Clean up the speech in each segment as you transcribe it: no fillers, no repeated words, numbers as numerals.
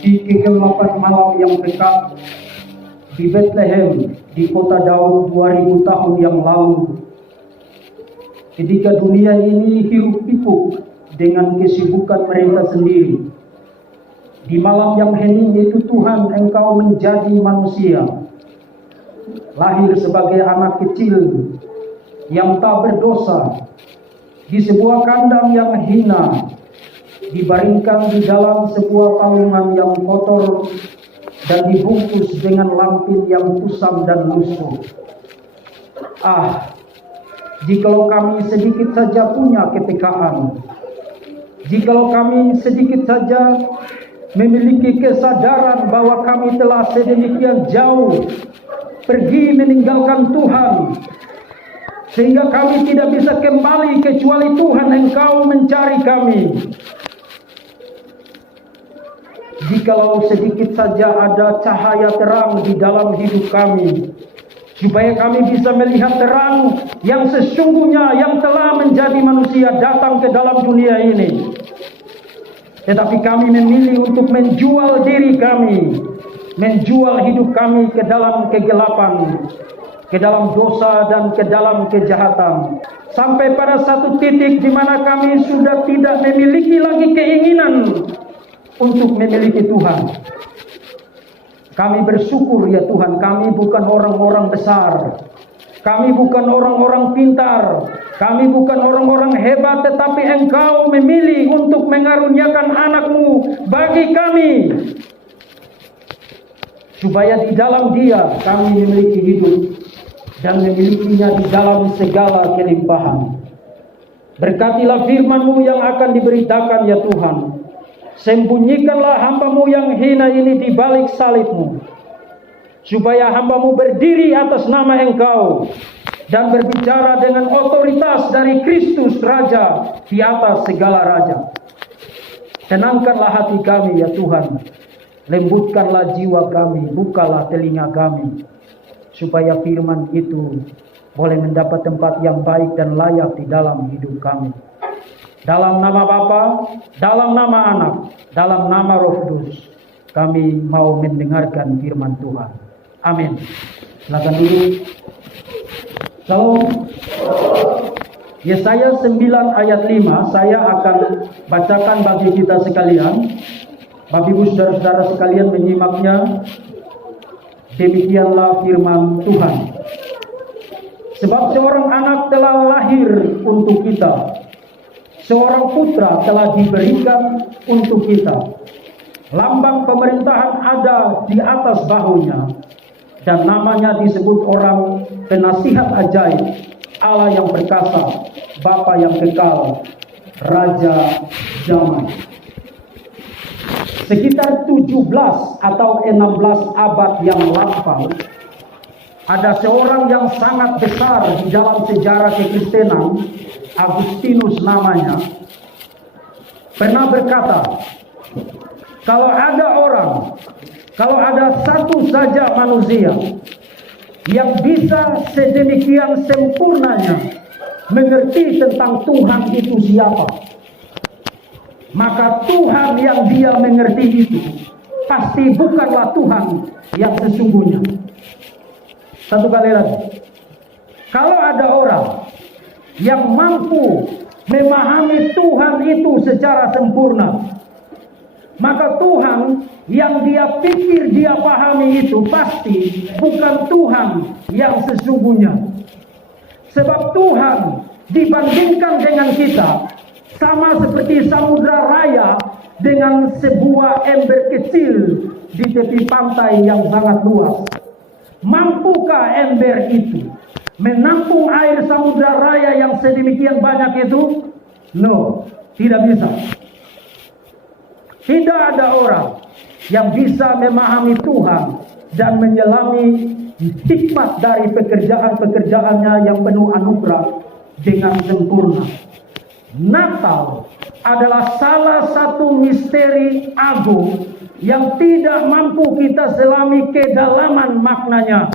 di kegelapan malam yang dekat, di Bethlehem, di kota Daud 2000 tahun yang lalu, ketika dunia ini hiruk pikuk dengan kesibukan mereka sendiri. Di malam yang hening itu Tuhan, Engkau menjadi manusia, lahir sebagai anak kecil yang tak berdosa, di sebuah kandang yang hina, dibaringkan di dalam sebuah palungan yang kotor dan dibungkus dengan lampin yang kusam dan lusuh. Jikalau kami sedikit saja punya kepekaan, jikalau kami sedikit saja memiliki kesadaran bahwa kami telah sedemikian jauh pergi meninggalkan Tuhan, sehingga kami tidak bisa kembali kecuali Tuhan Engkau mencari kami. Jikalau sedikit saja ada cahaya terang di dalam hidup kami, supaya kami bisa melihat terang yang sesungguhnya yang telah menjadi manusia datang ke dalam dunia ini. Tetapi kami memilih untuk menjual diri kami, menjual hidup kami ke dalam kegelapan, ke dalam dosa dan ke dalam kejahatan. Sampai pada satu titik di mana kami sudah tidak memiliki lagi keinginan untuk memiliki Tuhan. Kami bersyukur ya Tuhan, kami bukan orang-orang besar, kami bukan orang-orang pintar, kami bukan orang-orang hebat, tetapi Engkau memilih untuk mengaruniakan anak-Mu bagi kami, supaya di dalam Dia kami memiliki hidup dan memilikinya di dalam segala kelimpahan. Berkatilah firman-Mu yang akan diberitakan ya Tuhan. Sembunyikanlah hamba-Mu yang hina ini di balik salib-Mu, supaya hamba-Mu berdiri atas nama Engkau dan berbicara dengan otoritas dari Kristus Raja di atas segala raja. Tenangkanlah hati kami ya Tuhan, lembutkanlah jiwa kami, bukalah telinga kami, supaya firman itu boleh mendapat tempat yang baik dan layak di dalam hidup kami. Dalam nama Bapa, dalam nama Anak, dalam nama Roh Kudus, kami mau mendengarkan firman Tuhan. Amin. Silakan dulu. Salam. Yesaya 9 ayat 5 saya akan bacakan bagi kita sekalian. Bapak Ibu saudara-saudara sekalian menyimaknya. Demikianlah firman Tuhan. Sebab seorang anak telah lahir untuk kita, seorang putra telah diberikan untuk kita. Lambang pemerintahan ada di atas bahunya, dan namanya disebut orang penasihat ajaib, Allah yang perkasa, Bapa yang kekal, Raja zaman. Sekitar 17 atau 16 abad yang lampau, ada seorang yang sangat besar di dalam sejarah kekristenan, Agustinus namanya, pernah berkata, kalau ada satu saja manusia yang bisa sedemikian sempurnanya mengerti tentang Tuhan itu siapa, maka Tuhan yang dia mengerti itu pasti bukanlah Tuhan yang sesungguhnya. Satu kali lagi, kalau ada orang yang mampu memahami Tuhan itu secara sempurna, maka Tuhan yang dia pikir dia pahami itu pasti bukan Tuhan yang sesungguhnya. Sebab Tuhan dibandingkan dengan kita sama seperti samudra raya dengan sebuah ember kecil di tepi pantai yang sangat luas. Mampukah ember itu menampung air samudra raya yang sedemikian banyak itu? No, tidak bisa. Tidak ada orang yang bisa memahami Tuhan dan menyelami hikmat dari pekerjaan-pekerjaannya yang penuh anugerah dengan sempurna. Natal adalah salah satu misteri agung yang tidak mampu kita selami kedalaman maknanya.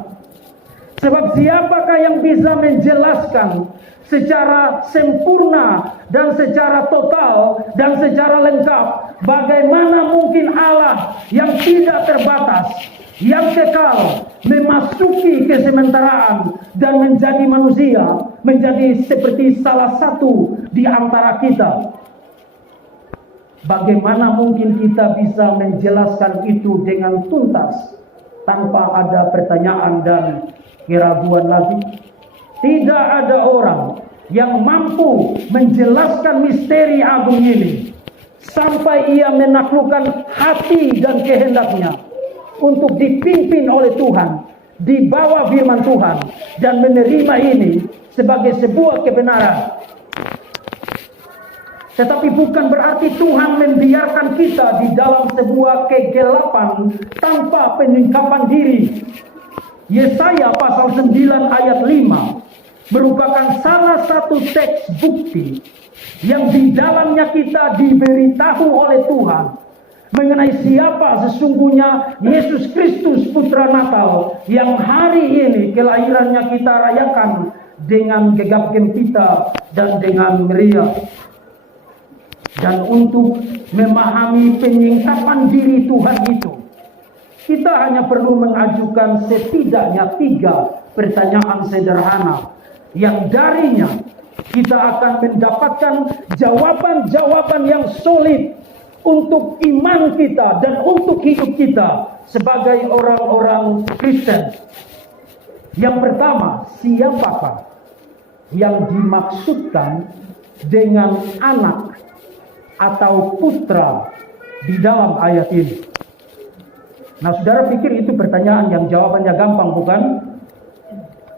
Sebab siapakah yang bisa menjelaskan secara sempurna dan secara total dan secara lengkap. Bagaimana mungkin Allah yang tidak terbatas, yang kekal, memasuki kesementaraan dan menjadi manusia, menjadi seperti salah satu di antara kita. Bagaimana mungkin kita bisa menjelaskan itu dengan tuntas tanpa ada pertanyaan dan keraguan lagi? Tidak ada orang yang mampu menjelaskan misteri agung ini sampai ia menaklukkan hati dan kehendaknya untuk dipimpin oleh Tuhan, di bawah firman Tuhan, dan menerima ini sebagai sebuah kebenaran. Tetapi bukan berarti Tuhan membiarkan kita di dalam sebuah kegelapan tanpa penyingkapan diri. Yesaya pasal 9 ayat 5 merupakan salah satu teks bukti yang di dalamnya kita diberitahu oleh Tuhan mengenai siapa sesungguhnya Yesus Kristus Putra Natal yang hari ini kelahirannya kita rayakan dengan gegap gempita dan dengan meriah. Dan untuk memahami penyingkapan diri Tuhan itu, kita hanya perlu mengajukan setidaknya 3 pertanyaan sederhana yang darinya kita akan mendapatkan jawaban-jawaban yang solid untuk iman kita dan untuk hidup kita sebagai orang-orang Kristen. Yang pertama, siapakah yang dimaksudkan dengan anak atau putra di dalam ayat ini? Nah, saudara pikir itu pertanyaan yang jawabannya gampang, bukan?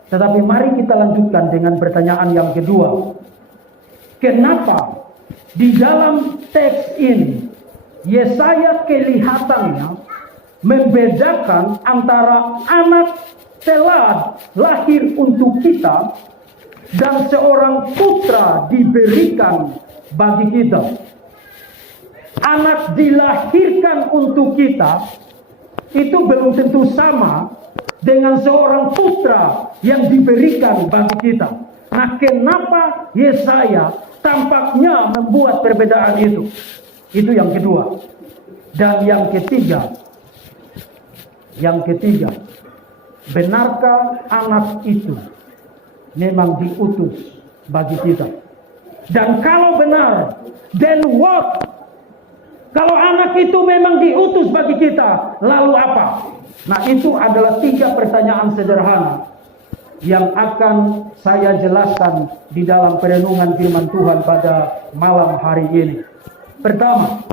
Tetapi mari kita lanjutkan dengan pertanyaan yang kedua. Kenapa di dalam teks ini Yesaya kelihatannya membedakan antara anak telah lahir untuk kita dan seorang putra diberikan bagi kita? Anak dilahirkan untuk kita itu belum tentu sama dengan seorang putra yang diberikan bagi kita. Nah, kenapa Yesaya tampaknya membuat perbedaan itu? Itu yang kedua. Dan yang ketiga, benarkah anak itu memang diutus bagi kita? Dan kalau benar, then what? Kalau anak itu memang diutus bagi kita, lalu apa? Nah, itu adalah 3 pertanyaan sederhana yang akan saya jelaskan di dalam perenungan firman Tuhan pada malam hari ini. Pertama,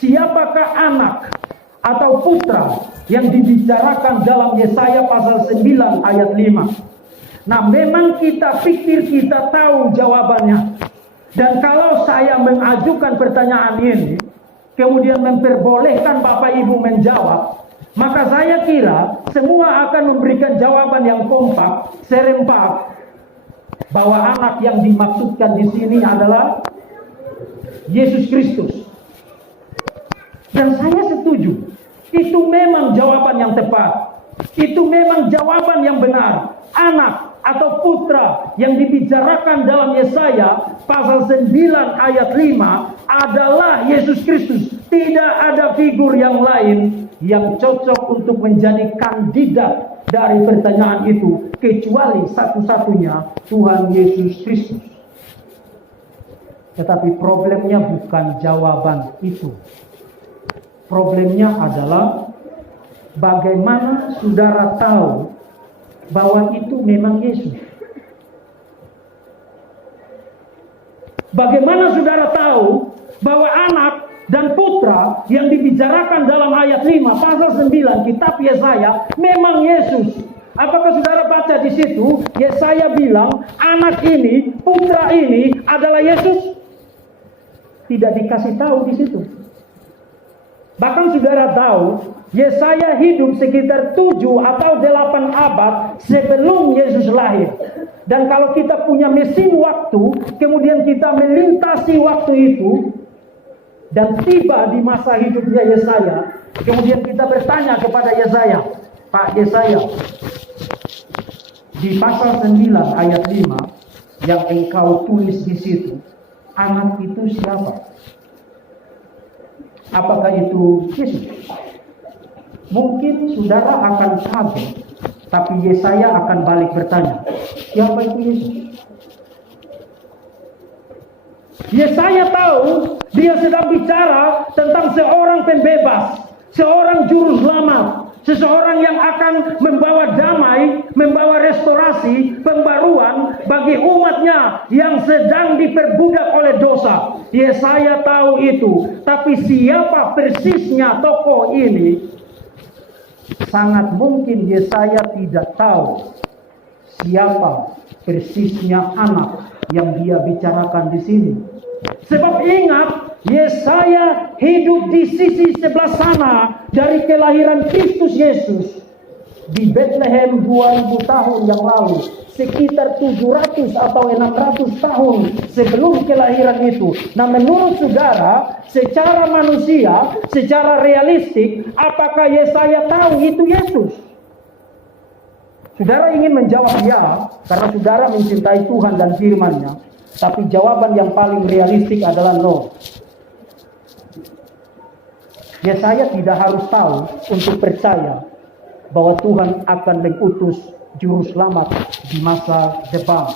siapakah anak atau putra yang dibicarakan dalam Yesaya pasal 9 ayat 5? Nah, memang kita pikir kita tahu jawabannya. Dan kalau saya mengajukan pertanyaan ini, kemudian memperbolehkan Bapak Ibu menjawab, maka saya kira semua akan memberikan jawaban yang kompak, serempak, bahwa anak yang dimaksudkan di sini adalah Yesus Kristus. Dan saya setuju, itu memang jawaban yang tepat. Itu memang jawaban yang benar. Anak atau putra yang dibicarakan dalam Yesaya pasal 9 ayat 5 adalah Yesus Kristus. Tidak ada figur yang lain yang cocok untuk menjadi kandidat dari pertanyaan itu kecuali satu-satunya Tuhan Yesus Kristus. Tetapi problemnya bukan jawaban itu. Problemnya adalah bagaimana saudara tahu bahwa itu memang Yesus? Bagaimana saudara tahu bahwa anak dan putra yang dibicarakan dalam ayat 5 pasal 9 kitab Yesaya memang Yesus? Apakah saudara baca di situ Yesaya bilang anak ini, putra ini adalah Yesus? Tidak dikasih tahu di situ. Bahkan saudara tahu Yesaya hidup sekitar 7 atau 8 abad sebelum Yesus lahir. Dan kalau kita punya mesin waktu, kemudian kita melintasi waktu itu dan tiba di masa hidupnya Yesaya, kemudian kita bertanya kepada Yesaya, Pak Yesaya, di pasal 9 ayat 5, yang engkau tulis di situ, anak itu siapa? Apakah itu Yesus? Mungkin saudara akan kaget, tapi Yesaya akan balik bertanya, siapa itu Yesus? Yesaya tahu dia sedang bicara tentang seorang pembebas, seorang juru selamat, seseorang yang akan membawa damai, membawa restorasi, pembaruan bagi umatnya yang sedang diperbudak oleh dosa. Yesaya tahu itu, tapi siapa persisnya tokoh ini? Sangat mungkin Yesaya tidak tahu siapa persisnya anak yang dia bicarakan di sini. Sebab ingat, Yesaya hidup di sisi sebelah sana dari kelahiran Kristus Yesus di Bethlehem 2000 tahun yang lalu, sekitar 700 atau 600 tahun sebelum kelahiran itu. Nah, menurut saudara, secara manusia, secara realistik, apakah Yesaya tahu itu Yesus? Saudara ingin menjawab ya, karena saudara mencintai Tuhan dan firman-Nya. Tapi jawaban yang paling realistik adalah no. Yesaya tidak harus tahu untuk percaya bahwa Tuhan akan mengutus juru selamat di masa depan.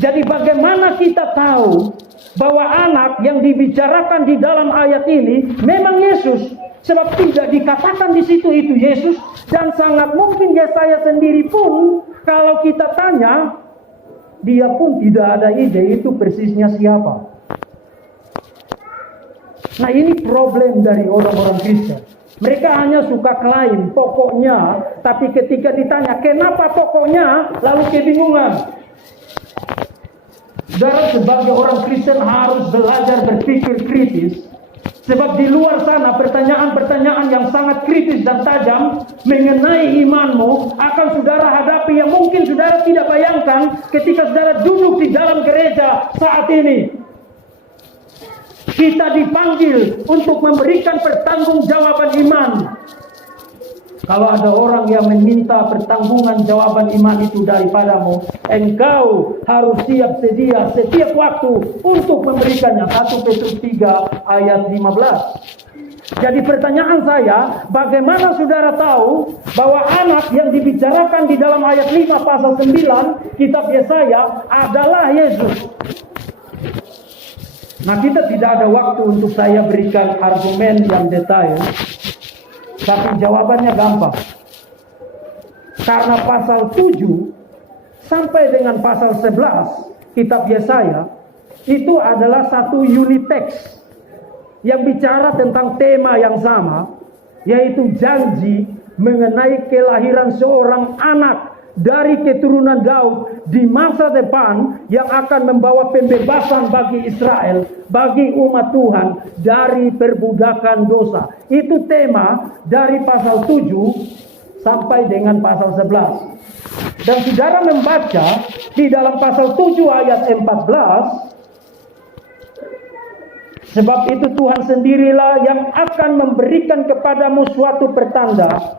Jadi bagaimana kita tahu bahwa anak yang dibicarakan di dalam ayat ini memang Yesus? Sebab tidak dikatakan di situ itu Yesus, dan sangat mungkin Yesaya sendiri pun kalau kita tanya, dia pun tidak ada ide itu persisnya siapa. Nah, ini problem dari orang-orang Kristen. Mereka hanya suka klaim pokoknya, tapi ketika ditanya kenapa pokoknya, lalu kebingungan. Saudara, sebagai orang Kristen harus belajar berpikir kritis. Sebab di luar sana pertanyaan-pertanyaan yang sangat kritis dan tajam mengenai imanmu akan saudara hadapi yang mungkin saudara tidak bayangkan ketika saudara duduk di dalam gereja saat ini. Kita dipanggil untuk memberikan pertanggungjawaban iman. Kalau ada orang yang meminta pertanggungan jawaban iman itu daripadamu, engkau harus siap sedia setiap waktu untuk memberikannya. 1 Petrus 3 ayat 15. Jadi pertanyaan saya, bagaimana saudara tahu bahwa anak yang dibicarakan di dalam ayat 5 pasal 9 kitab Yesaya adalah Yesus? Nah, kita tidak ada waktu untuk saya berikan argumen yang detail. Tapi jawabannya gampang. Karena pasal 7 sampai dengan pasal 11 kitab Yesaya itu adalah satu unit teks yang bicara tentang tema yang sama, yaitu janji mengenai kelahiran seorang anak dari keturunan Daud di masa depan yang akan membawa pembebasan bagi Israel, bagi umat Tuhan dari perbudakan dosa. Itu tema dari pasal 7 sampai dengan pasal 11. Dan saudara membaca di dalam pasal 7 ayat 14, sebab itu Tuhan sendirilah yang akan memberikan kepadamu suatu pertanda.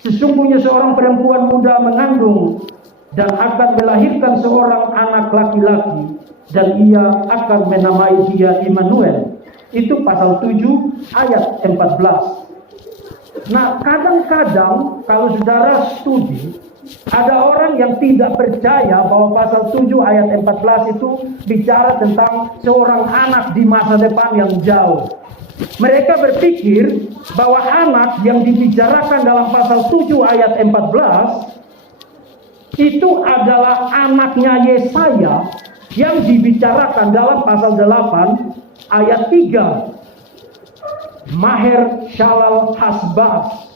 Sesungguhnya seorang perempuan muda mengandung dan akan melahirkan seorang anak laki-laki, dan ia akan menamai dia Immanuel. Itu pasal 7 ayat 14. Nah, kadang-kadang kalau saudara studi, ada orang yang tidak percaya bahwa pasal 7 ayat 14 itu bicara tentang seorang anak di masa depan yang jauh. Mereka berpikir bahwa anak yang dibicarakan dalam pasal 7 ayat 14 itu adalah anaknya Yesaya yang dibicarakan dalam pasal 8 ayat 3. Maher Shalal Hasbaz.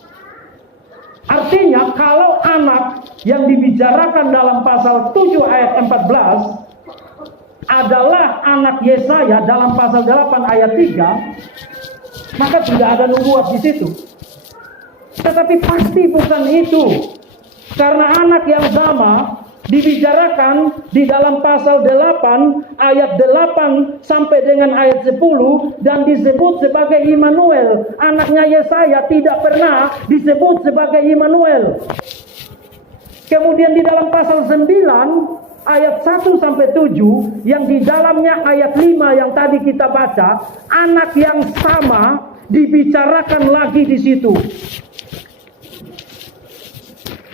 Artinya kalau anak yang dibicarakan dalam pasal 7 ayat 14 adalah anak Yesaya dalam pasal 8 ayat 3, maka tidak ada nubuat di situ. Tetapi pasti bukan itu. Karena anak yang sama dibicarakan di dalam pasal 8 ayat 8 sampai dengan ayat 10 dan disebut sebagai Immanuel. Anaknya Yesaya tidak pernah disebut sebagai Immanuel. Kemudian di dalam pasal 9 ayat 1 sampai 7 yang di dalamnya ayat 5 yang tadi kita baca, anak yang sama dibicarakan lagi di situ.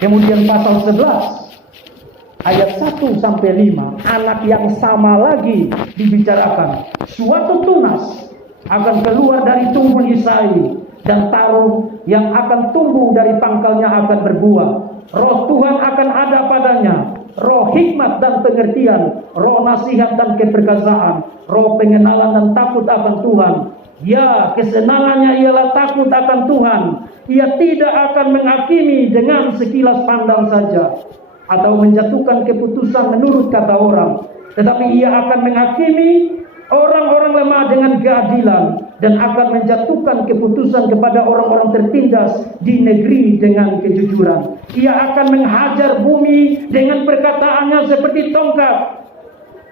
Kemudian pasal 11 ayat 1 sampai 5, anak yang sama lagi dibicarakan. Suatu tunas akan keluar dari tubuh Isai, dan taruh yang akan tumbuh dari pangkalnya akan berbuah. Roh Tuhan akan ada padanya, roh hikmat dan pengertian, roh nasihat dan keperkasaan, roh pengenalan dan takut akan Tuhan. Ya, kesenangannya ialah takut akan Tuhan. Ia tidak akan menghakimi dengan sekilas pandang saja, atau menjatuhkan keputusan menurut kata orang, tetapi ia akan menghakimi orang-orang lemah dengan keadilan, dan akan menjatuhkan keputusan kepada orang-orang tertindas di negeri dengan kejujuran. Ia akan menghajar bumi dengan perkataannya seperti tongkat,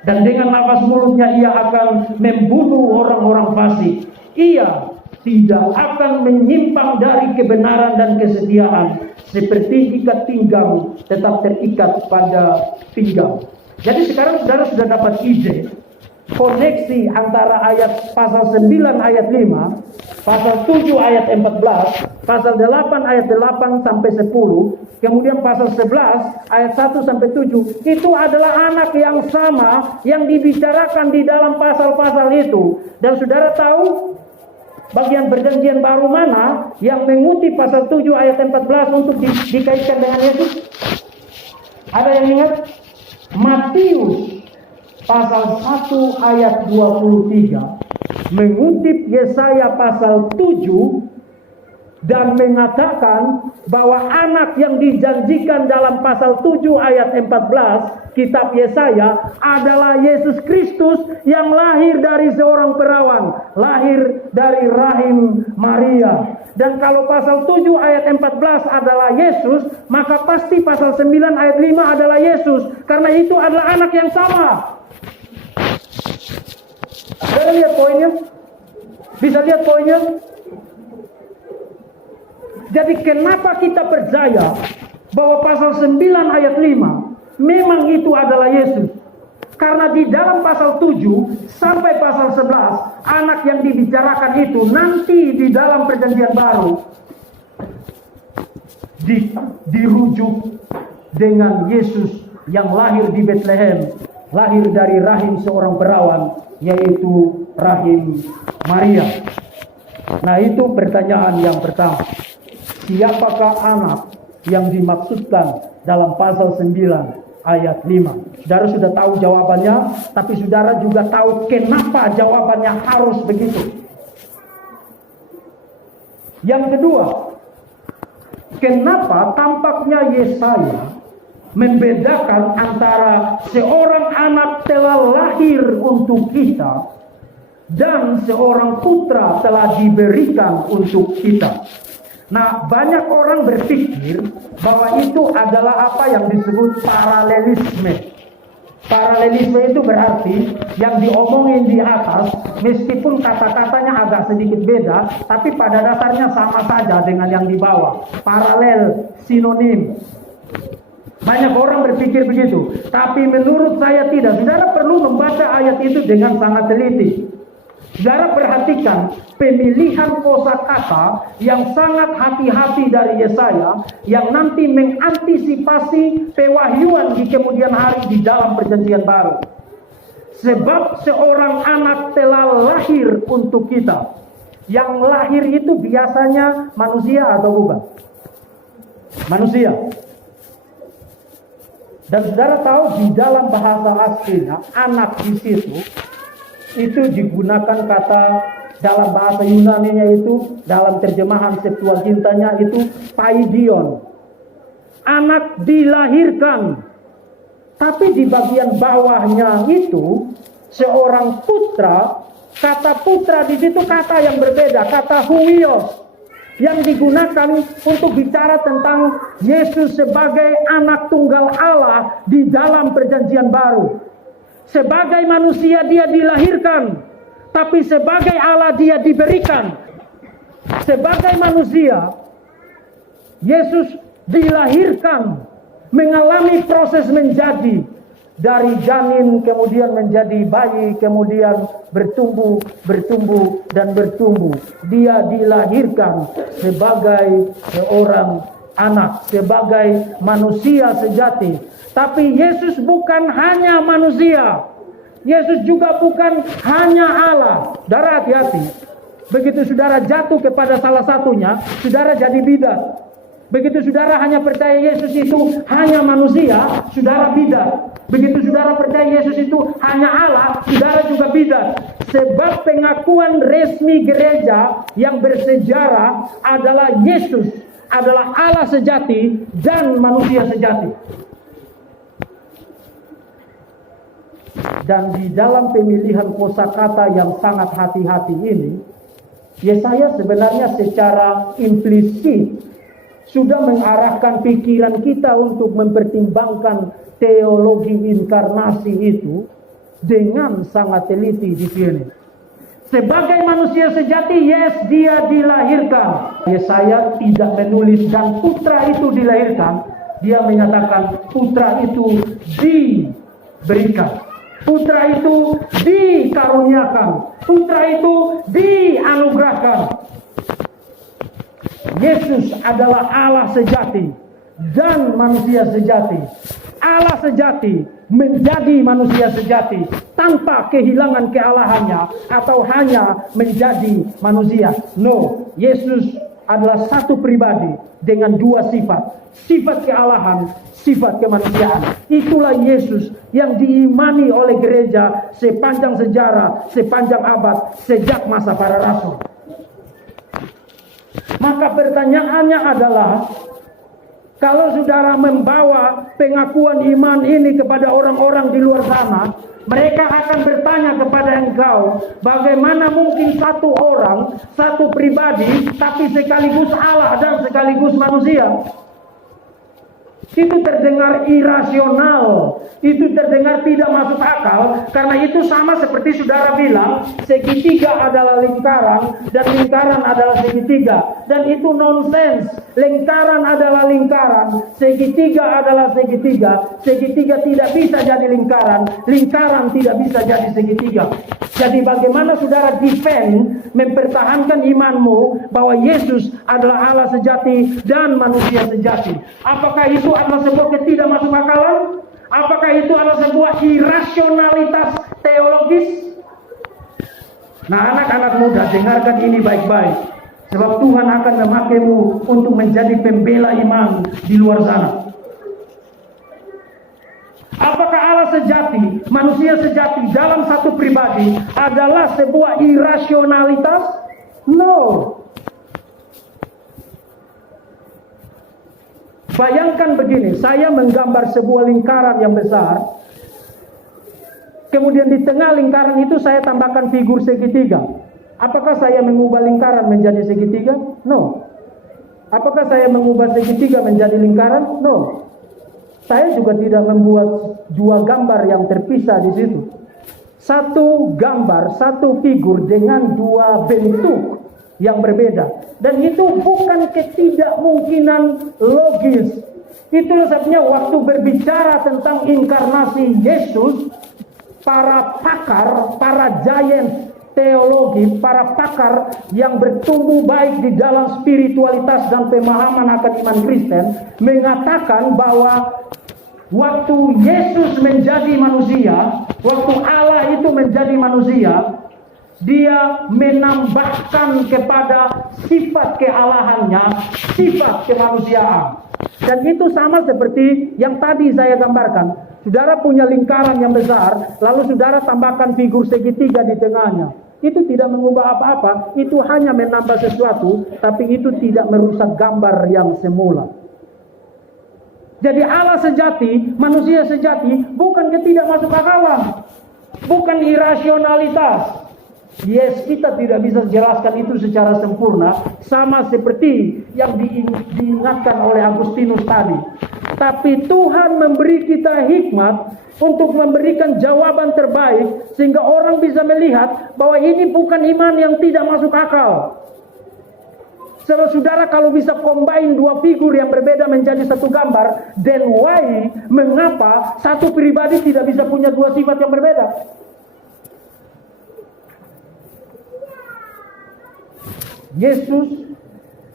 dan dengan nafas mulutnya ia akan membunuh orang-orang fasik. Ia tidak akan menyimpang dari kebenaran dan kesetiaan, seperti ikat pinggang tetap terikat pada pinggang. Jadi sekarang saudara sudah dapat ide koneksi antara ayat pasal 9 ayat 5, pasal 7 ayat 14, pasal 8 ayat 8 sampai 10, kemudian pasal 11 ayat 1 sampai 7. Itu adalah anak yang sama yang dibicarakan di dalam pasal-pasal itu. Dan saudara tahu bagian perjanjian baru mana yang mengutip pasal 7 ayat 14 untuk dikaitkan dengan Yesus? Ada yang ingat? Matius pasal 1 ayat 23 mengutip Yesaya pasal 7 dan mengatakan bahwa anak yang dijanjikan dalam pasal 7 ayat 14 kitab Yesaya adalah Yesus Kristus yang lahir dari seorang perawan, lahir dari rahim Maria. Dan kalau pasal 7 ayat 14 adalah Yesus, maka pasti pasal 9 ayat 5 adalah Yesus, karena itu adalah anak yang sama. Bisa lihat poinnya? Bisa lihat poinnya? Jadi kenapa kita percaya bahwa pasal 9 ayat 5 memang itu adalah Yesus? Karena di dalam pasal 7 sampai pasal 11 anak yang dibicarakan itu nanti di dalam perjanjian baru dirujuk dengan Yesus yang lahir di Bethlehem, lahir dari rahim seorang perawan, yaitu rahim Maria. Nah, itu pertanyaan yang pertama. Siapakah anak yang dimaksudkan dalam pasal 9 ayat 5? Saudara sudah tahu jawabannya, tapi saudara juga tahu kenapa jawabannya harus begitu. Yang kedua, kenapa tampaknya Yesaya membedakan antara seorang anak telah lahir untuk kita dan seorang putra telah diberikan untuk kita. Nah, banyak orang berpikir bahwa itu adalah apa yang disebut paralelisme. Paralelisme itu berarti yang diomongin di atas, meskipun kata-katanya agak sedikit beda, tapi pada dasarnya sama saja dengan yang di bawah. Paralel, sinonim. Banyak orang berpikir begitu, tapi menurut saya tidak. Saudara perlu membaca ayat itu dengan sangat teliti. Saudara perhatikan pemilihan kosakata yang sangat hati-hati dari Yesaya yang nanti mengantisipasi pewahyuan di kemudian hari di dalam perjanjian baru. Sebab seorang anak telah lahir untuk kita. Yang lahir itu biasanya manusia atau bukan? Manusia. Dan saudara tahu di dalam bahasa aslinya anak di situ itu digunakan kata dalam bahasa Yunaninya itu, dalam terjemahan Septuagintanya itu paidion. Anak dilahirkan. Tapi di bagian bawahnya itu seorang putra. Kata putra di situ kata yang berbeda, kata huios, yang digunakan untuk bicara tentang Yesus sebagai anak tunggal Allah di dalam perjanjian baru. Sebagai manusia dia dilahirkan, tapi sebagai Allah dia diberikan. Sebagai manusia, Yesus dilahirkan, mengalami proses menjadi, dari janin kemudian menjadi bayi, kemudian bertumbuh, dan bertumbuh. Dia dilahirkan sebagai seorang anak, sebagai manusia sejati. Tapi Yesus bukan hanya manusia. Yesus juga bukan hanya Allah. Saudara hati-hati. Begitu saudara jatuh kepada salah satunya, saudara jadi bidat. Begitu saudara hanya percaya Yesus itu hanya manusia, saudara bidat. Begitu saudara percaya Yesus itu hanya Allah, saudara juga bidat. Sebab pengakuan resmi gereja yang bersejarah adalah Yesus adalah Allah sejati dan manusia sejati. Dan di dalam pemilihan kosakata yang sangat hati-hati ini, Yesaya sebenarnya secara implisit sudah mengarahkan pikiran kita untuk mempertimbangkan teologi inkarnasi itu dengan sangat teliti di sini. Sebagai manusia sejati, yes, dia dilahirkan. Yesaya tidak menulis dan putra itu dilahirkan. Dia menyatakan putra itu diberikan. Putra itu dikaruniakan. Putra itu dianugerahkan. Yesus adalah Allah sejati dan manusia sejati. Allah sejati menjadi manusia sejati tanpa kehilangan kealahannya atau hanya menjadi manusia. No, Yesus adalah satu pribadi dengan dua sifat. Sifat kealahan, sifat kemanusiaan. Itulah Yesus yang diimani oleh gereja sepanjang sejarah, sepanjang abad, sejak masa para rasul. Maka pertanyaannya adalah, kalau saudara membawa pengakuan iman ini kepada orang-orang di luar sana, mereka akan bertanya kepada engkau, bagaimana mungkin satu orang, satu pribadi, tapi sekaligus Allah dan sekaligus manusia? Itu terdengar irasional, itu terdengar tidak masuk akal, karena itu sama seperti saudara bilang, segitiga adalah lingkaran, dan lingkaran adalah segitiga. Dan itu nonsens. Lingkaran adalah lingkaran, segitiga adalah segitiga. Segitiga tidak bisa jadi lingkaran, lingkaran tidak bisa jadi segitiga. Jadi bagaimana saudara defend, mempertahankan imanmu bahwa Yesus adalah Allah sejati dan manusia sejati? Apakah itu adalah sebuah ketidakmasukakalan? Apakah itu adalah sebuah irasionalitas teologis? Nah, anak-anak muda, dengarkan ini baik-baik. Sebab Tuhan akan memakaimu untuk menjadi pembela iman di luar sana. Apakah Allah sejati, manusia sejati dalam satu pribadi adalah sebuah irasionalitas? No. Bayangkan begini, saya menggambar sebuah lingkaran yang besar. Kemudian di tengah lingkaran itu saya tambahkan figur segitiga. Apakah saya mengubah lingkaran menjadi segitiga? No. Apakah saya mengubah segitiga menjadi lingkaran? No. Saya juga tidak membuat dua gambar yang terpisah di situ. Satu gambar, satu figur dengan dua bentuk yang berbeda. Dan itu bukan ketidakmungkinan logis. Itulah sebabnya waktu berbicara tentang inkarnasi Yesus, para pakar, para giant teologi, para pakar yang bertumbuh baik di dalam spiritualitas dan pemahaman akan iman Kristen, mengatakan bahwa waktu Yesus menjadi manusia, waktu Allah itu menjadi manusia, dia menambahkan kepada sifat kealahannya, sifat kemanusiaan. Dan itu sama seperti yang tadi saya gambarkan. Saudara punya lingkaran yang besar, lalu saudara tambahkan figur segitiga di tengahnya. Itu tidak mengubah apa-apa, itu hanya menambah sesuatu, tapi itu tidak merusak gambar yang semula. Jadi Allah sejati, manusia sejati, bukan ketidakmasukakalan, bukan irasionalitas. Yes, kita tidak bisa jelaskan itu secara sempurna, sama seperti yang diingatkan oleh Agustinus tadi. Tapi Tuhan memberi kita hikmat untuk memberikan jawaban terbaik, sehingga orang bisa melihat bahwa ini bukan iman yang tidak masuk akal. Sebab saudara kalau bisa combine dua figur yang berbeda menjadi satu gambar, then why, mengapa satu pribadi tidak bisa punya dua sifat yang berbeda? Yesus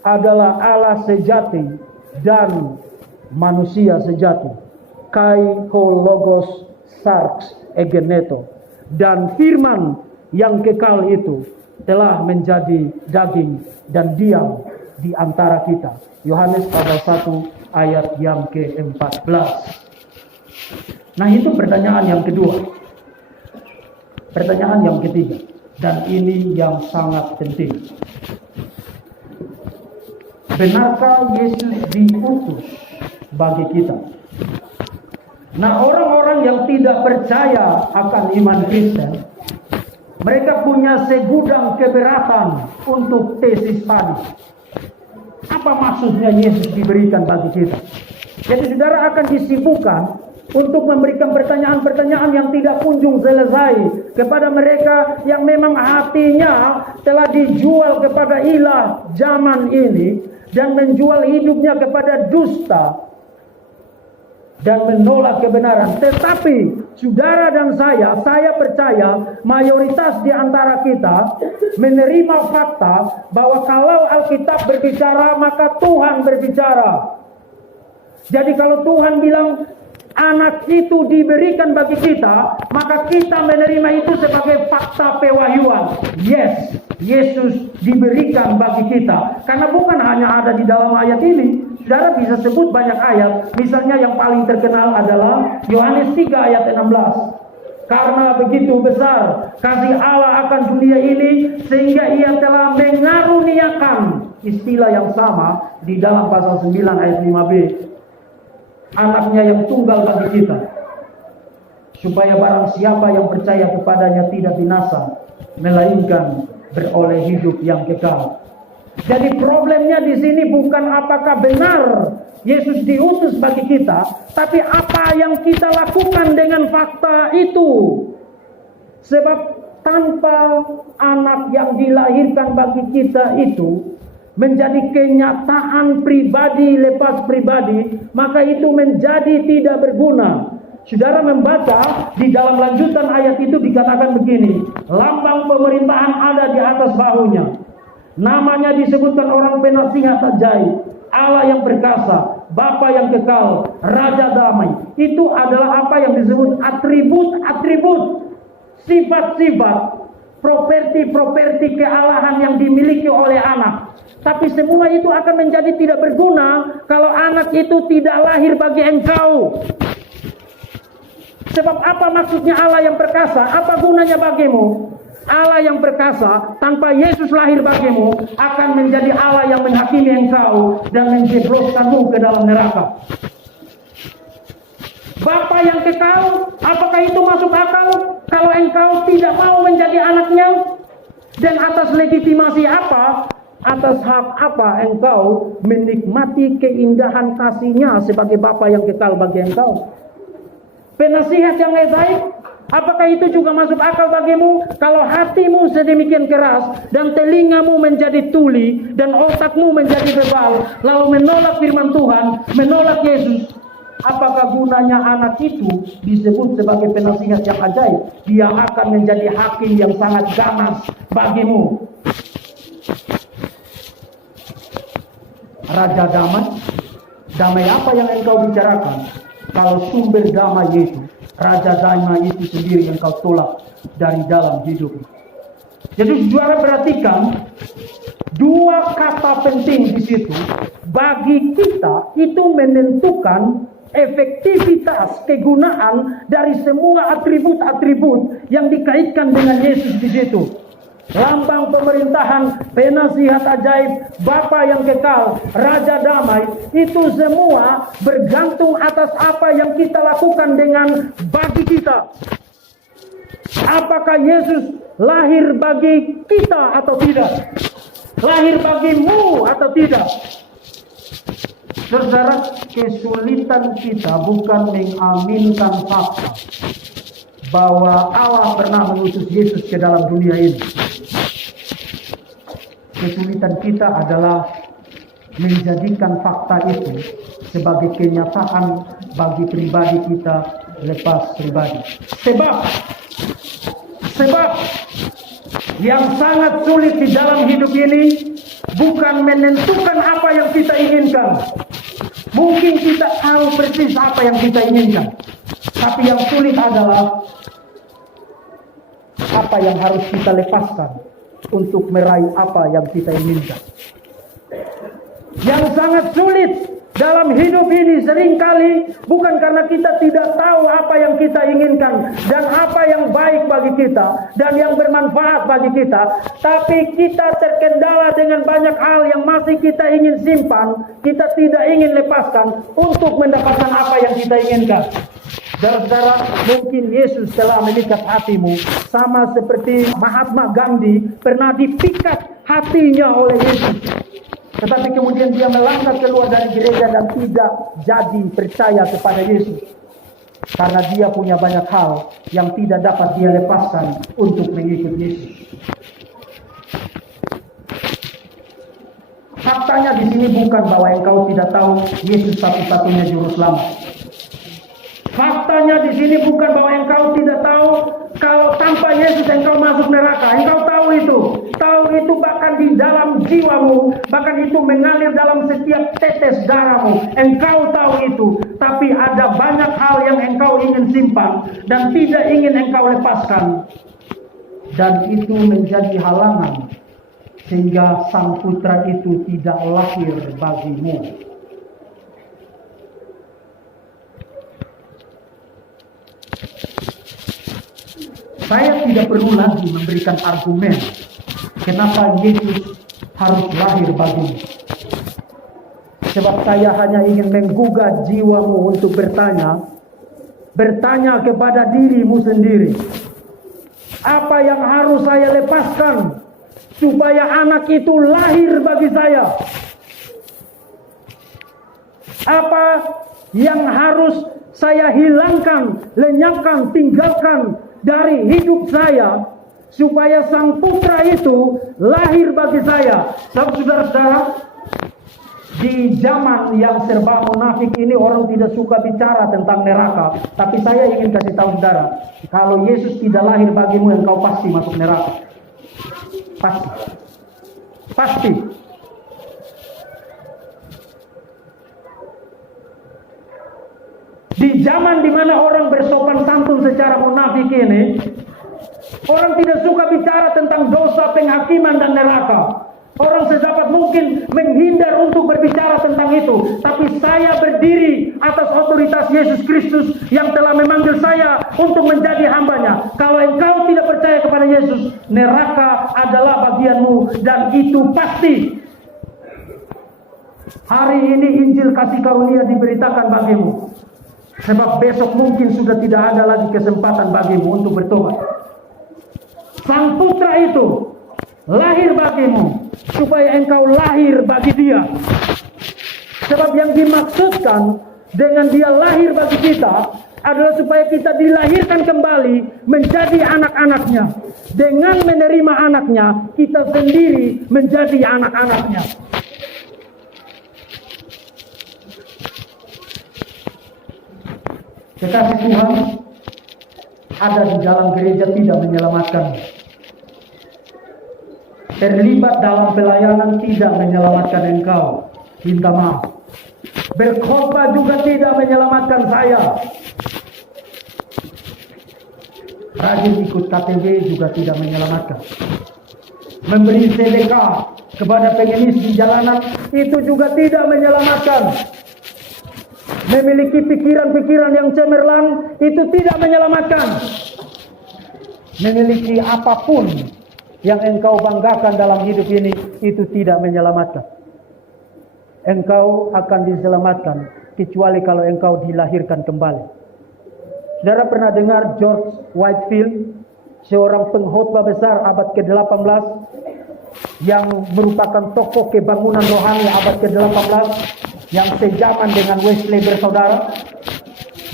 adalah Allah sejati dan manusia sejati. Kai ho logos sarx egeneto. Dan firman yang kekal itu telah menjadi daging dan diam di antara kita. Yohanes pasal 1 ayat yang ke-14. Nah, itu pertanyaan yang kedua. Pertanyaan yang ketiga, dan ini yang sangat penting. Benarkah Yesus diutus bagi kita? Nah, orang-orang yang tidak percaya akan iman Kristen, mereka punya segudang keberatan untuk tesis tadi. Apa maksudnya Yesus diberikan bagi kita? Jadi saudara akan disibukkan untuk memberikan pertanyaan-pertanyaan yang tidak kunjung selesai kepada mereka yang memang hatinya telah dijual kepada ilah zaman ini dan menjual hidupnya kepada dusta dan menolak kebenaran. Tetapi saudara dan saya percaya mayoritas di antara kita menerima fakta bahwa kalau Alkitab berbicara, maka Tuhan berbicara. Jadi kalau Tuhan bilang anak itu diberikan bagi kita, maka kita menerima itu sebagai fakta pewahyuan. Yes, Yesus diberikan bagi kita. Karena bukan hanya ada di dalam ayat ini. Saudara bisa sebut banyak ayat. Misalnya yang paling terkenal adalah Yohanes 3 ayat 16. Karena begitu besar kasih Allah akan dunia ini, sehingga ia telah mengaruniakan, istilah yang sama di dalam pasal 9 ayat 5b, anaknya yang tunggal bagi kita, supaya barang siapa yang percaya kepadanya tidak binasa, melainkan beroleh hidup yang kekal. Jadi problemnya di sini bukan apakah benar Yesus diutus bagi kita, tapi apa yang kita lakukan dengan fakta itu. Sebab tanpa anak yang dilahirkan bagi kita itu menjadi kenyataan pribadi lepas pribadi, maka itu menjadi tidak berguna. Saudara membaca di dalam lanjutan ayat itu dikatakan begini, lambang pemerintahan ada di atas bahunya. Namanya disebutkan orang penasihat ajaib, Allah yang perkasa, Bapa yang kekal, Raja damai. Itu adalah apa yang disebut atribut-atribut, sifat-sifat, properti-properti kealahan yang dimiliki oleh anak. Tapi semua itu akan menjadi tidak berguna kalau anak itu tidak lahir bagi engkau. Sebab apa maksudnya Allah yang perkasa? Apa gunanya bagimu? Allah yang perkasa tanpa Yesus lahir bagimu akan menjadi Allah yang menghakimi engkau dan menjebloskanmu ke dalam neraka. Bapa yang kekal, apakah itu masuk akal kalau engkau tidak mau menjadi anaknya? Dan atas legitimasi apa? Atas hak apa engkau menikmati keindahan kasih-Nya sebagai Bapa yang kekal bagi engkau? Penasihat yang ajaib, apakah itu juga masuk akal bagimu kalau hatimu sedemikian keras dan telingamu menjadi tuli dan otakmu menjadi bebal, lalu menolak firman Tuhan, menolak Yesus? Apakah gunanya anak itu disebut sebagai penasihat yang ajaib? Dia akan menjadi hakim yang sangat ganas bagimu. Raja damai, damai apa yang engkau bicarakan? Kalau sumber damai itu, Raja damai itu sendiri yang kau tolak dari dalam hidup. Jadi saudara perhatikan dua kata penting di situ. Bagi kita itu menentukan efektivitas kegunaan dari semua atribut-atribut yang dikaitkan dengan Yesus di situ. Lambang pemerintahan, penasihat ajaib, Bapa yang kekal, Raja damai, itu semua bergantung atas apa yang kita lakukan dengan bagi kita. Apakah Yesus lahir bagi kita atau tidak? Lahir bagimu atau tidak? Saudara, kesulitan kita bukan mengaminkan fakta bahwa Allah pernah mengutus Yesus ke dalam dunia ini. Kesulitan kita adalah menjadikan fakta itu sebagai kenyataan bagi pribadi kita lepas pribadi. Sebab yang sangat sulit di dalam hidup ini bukan menentukan apa yang kita inginkan. Mungkin kita tahu persis apa yang kita inginkan, tapi yang sulit adalah apa yang harus kita lepaskan untuk meraih apa yang kita inginkan. Yang sangat sulit dalam hidup ini seringkali bukan karena kita tidak tahu apa yang kita inginkan dan apa yang baik bagi kita dan yang bermanfaat bagi kita, tapi kita terkendala dengan banyak hal yang masih kita ingin simpan, kita tidak ingin lepaskan untuk mendapatkan apa yang kita inginkan. Saudara-saudara, mungkin Yesus telah memikat hatimu sama seperti Mahatma Gandhi pernah dipikat hatinya oleh Yesus. Tetapi kemudian dia melangkah keluar dari gereja dan tidak jadi percaya kepada Yesus. Karena dia punya banyak hal yang tidak dapat dia lepaskan untuk mengikut Yesus. Faktanya di sini bukan bahwa engkau tidak tahu Yesus satu-satunya juru selamat. Faktanya di sini bukan bahwa engkau tidak tahu kalau tanpa Yesus engkau masuk neraka. Engkau tahu itu. Tahu itu bahkan di dalam jiwamu. Bahkan itu mengalir dalam setiap tetes darahmu. Engkau tahu itu. Tapi ada banyak hal yang engkau ingin simpan dan tidak ingin engkau lepaskan. Dan itu menjadi halangan sehingga Sang Putra itu tidak lahir bagimu. Saya tidak perlu lagi memberikan argumen kenapa Yesus harus lahir bagimu. Sebab saya hanya ingin menggugah jiwamu untuk bertanya kepada dirimu sendiri. Apa yang harus saya lepaskan supaya anak itu lahir bagi saya? Apa yang harus saya hilangkan, lenyapkan, tinggalkan dari hidup saya supaya Sang Putra itu lahir bagi saya? Saudara-saudara, di zaman yang serba munafik ini orang tidak suka bicara tentang neraka. Tapi saya ingin kasih tahu saudara, kalau Yesus tidak lahir bagimu, engkau pasti masuk neraka. Pasti. Di zaman di mana orang bersopan santun secara munafik ini, orang tidak suka bicara tentang dosa, penghakiman, dan neraka. Orang sedapat mungkin menghindar untuk berbicara tentang itu. Tapi saya berdiri atas otoritas Yesus Kristus yang telah memanggil saya untuk menjadi hambanya. Kalau engkau tidak percaya kepada Yesus, neraka adalah bagianmu, dan itu pasti. Hari ini Injil kasih karunia diberitakan bagimu. Sebab besok mungkin sudah tidak ada lagi kesempatan bagimu untuk bertobat. Sang Putra itu lahir bagimu supaya engkau lahir bagi Dia. Sebab yang dimaksudkan dengan Dia lahir bagi kita adalah supaya kita dilahirkan kembali menjadi anak-anaknya. Dengan menerima anaknya, kita sendiri menjadi anak-anaknya. Kekasih Tuhan, ada di dalam gereja tidak menyelamatkan. Terlibat dalam pelayanan tidak menyelamatkan engkau. Minta maaf. Berkhotbah juga tidak menyelamatkan saya. Rajin ikut KTW juga tidak menyelamatkan. Memberi sedekah kepada pengemis di jalanan itu juga tidak menyelamatkan. Memiliki pikiran-pikiran yang cemerlang itu tidak menyelamatkan. Memiliki apapun yang engkau banggakan dalam hidup ini itu tidak menyelamatkan. Engkau akan diselamatkan kecuali kalau engkau dilahirkan kembali. Saudara pernah dengar George Whitefield, seorang pengkhotbah besar abad ke-18 yang merupakan tokoh kebangunan rohani abad ke-18 yang sejaman dengan Wesley bersaudara.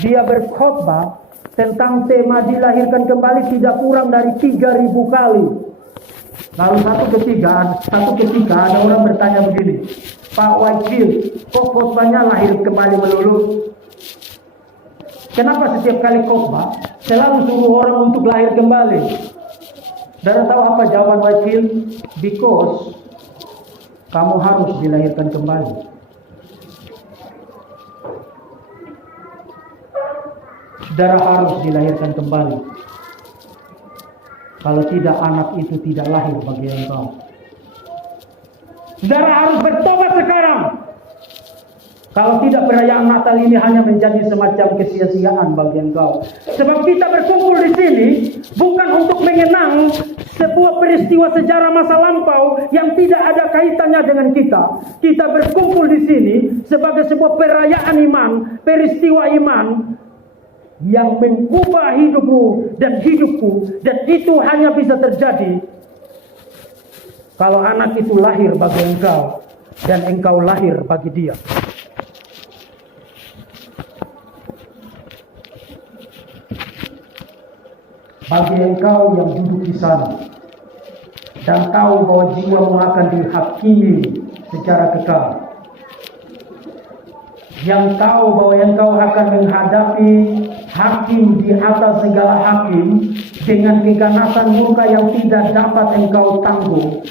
Dia berkhotbah tentang tema dilahirkan kembali tidak kurang dari 3.000 kali. Lalu satu ketika ada orang bertanya begini, Pak Whitefield, kok khotbahnya lahir kembali melulu? Kenapa setiap kali khotbah selalu suruh orang untuk lahir kembali? Saudara tahu apa jawaban Whitefield? Because kamu harus dilahirkan kembali. Saudara harus dilahirkan kembali. Kalau tidak, anak itu tidak lahir bagi engkau. Saudara harus bertobat sekarang. Kalau tidak, perayaan Natal ini hanya menjadi semacam kesia-siaan bagi engkau. Sebab kita berkumpul di sini bukan untuk mengenang sebuah peristiwa sejarah masa lampau yang tidak ada kaitannya dengan kita. Kita berkumpul di sini sebagai sebuah perayaan iman, peristiwa iman yang mengubah hidupmu dan hidupku, dan itu hanya bisa terjadi kalau anak itu lahir bagi engkau dan engkau lahir bagi dia. Bagi engkau yang duduk di sana dan tahu bahwa jiwamu akan dihakimi secara kekal, yang tahu bahwa engkau akan menghadapi hakim di atas segala hakim dengan keganasan murka yang tidak dapat engkau tanggung.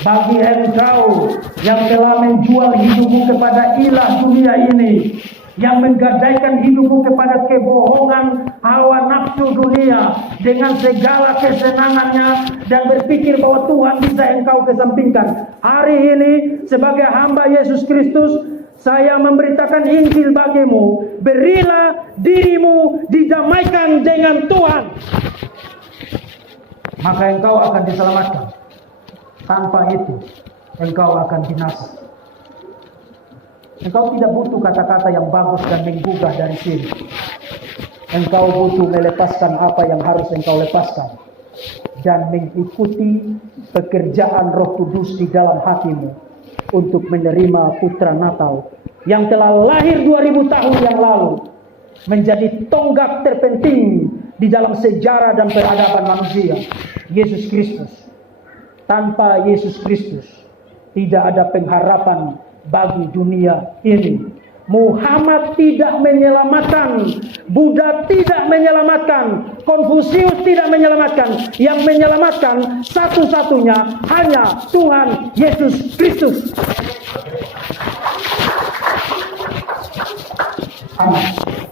Bagi engkau yang telah menjual hidupmu kepada ilah dunia ini, yang menggadaikan hidupmu kepada kebohongan hawa nafsu dunia dengan segala kesenangannya dan berpikir bahwa Tuhan bisa engkau kesampingkan. Hari ini sebagai hamba Yesus Kristus, saya memberitakan Injil bagimu. Berilah dirimu didamaikan dengan Tuhan, maka engkau akan diselamatkan. Tanpa itu engkau akan binasa. Engkau tidak butuh kata-kata yang bagus dan menggugah dari sini. Engkau butuh melepaskan apa yang harus engkau lepaskan dan mengikuti pekerjaan Roh Kudus di dalam hatimu untuk menerima Putra Natal yang telah lahir 2000 tahun yang lalu, menjadi tonggak terpenting di dalam sejarah dan peradaban manusia, Yesus Kristus. Tanpa Yesus Kristus tidak ada pengharapan bagi dunia ini. Muhammad tidak menyelamatkan, Buddha tidak menyelamatkan, Konfusius tidak menyelamatkan. Yang menyelamatkan satu-satunya hanya Tuhan Yesus Kristus. Amin.